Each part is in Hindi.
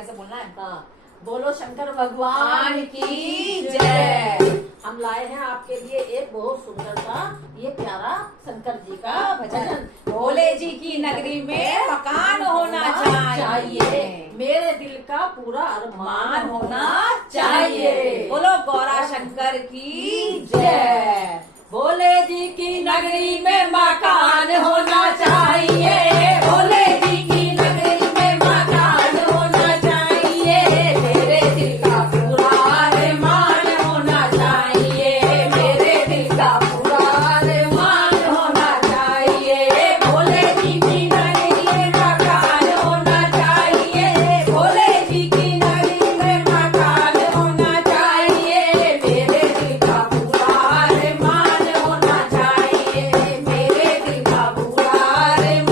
कैसे बोलना है? हाँ, बोलो शंकर भगवान की जय। हम लाए हैं आपके लिए एक बहुत सुंदर सा ये प्यारा शंकर जी का भजन। भोले जी की नगरी में मकान होना चाहिए, मेरे दिल का पूरा मान अरमान होना चाहिए। बोलो गौरा शंकर की जय। भोले जी की नगरी में मकान होना चाहिए, भोले जी की नगरी में मकान होना चाहिए, मेरे दिल का पूरा अरमान होना चाहिए, मेरे दिल का पूरा अरमान होना चाहिए। भोले जी की नगरी में मकान होना चाहिए, भोले जी की नगरी में मकान होना चाहिए, मेरे दिल का पूरा अरमान होना चाहिए, मेरे दिल का पूरा अरमान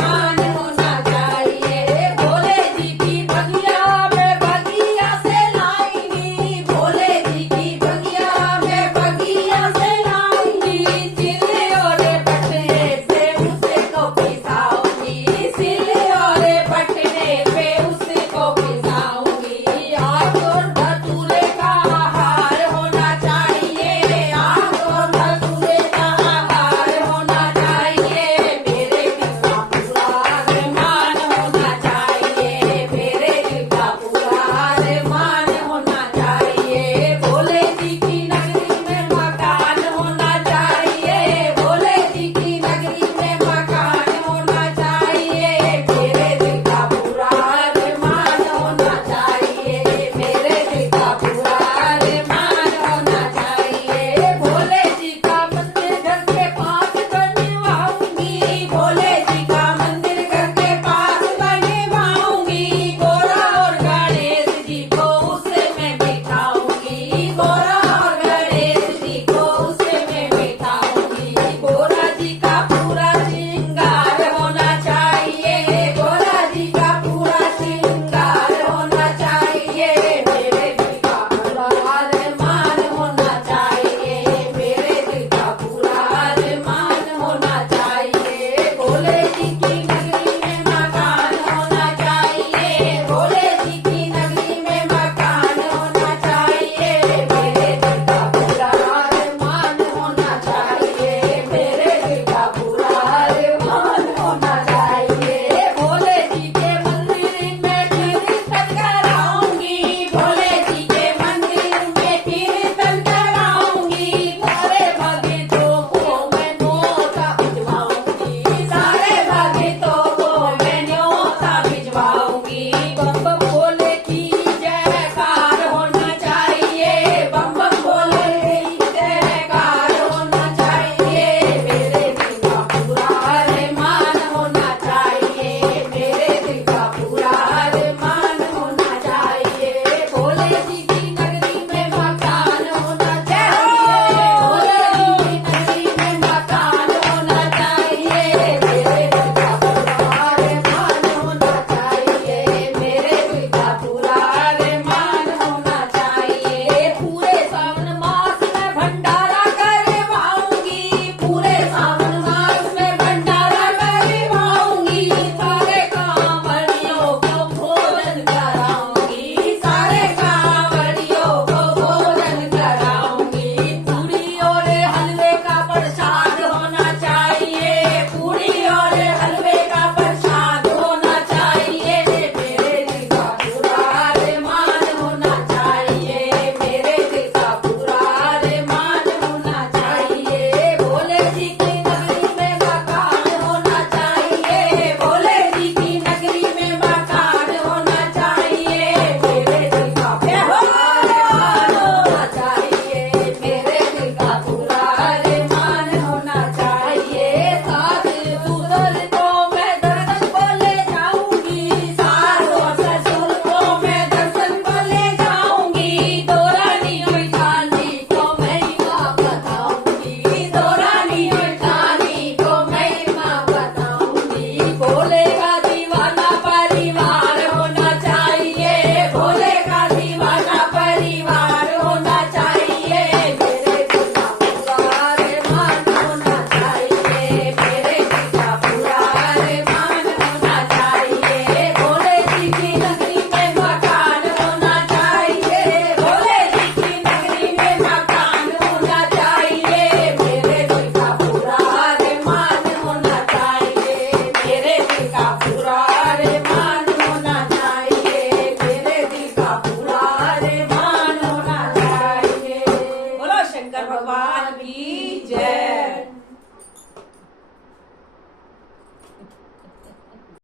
शंकर भगवान की जय।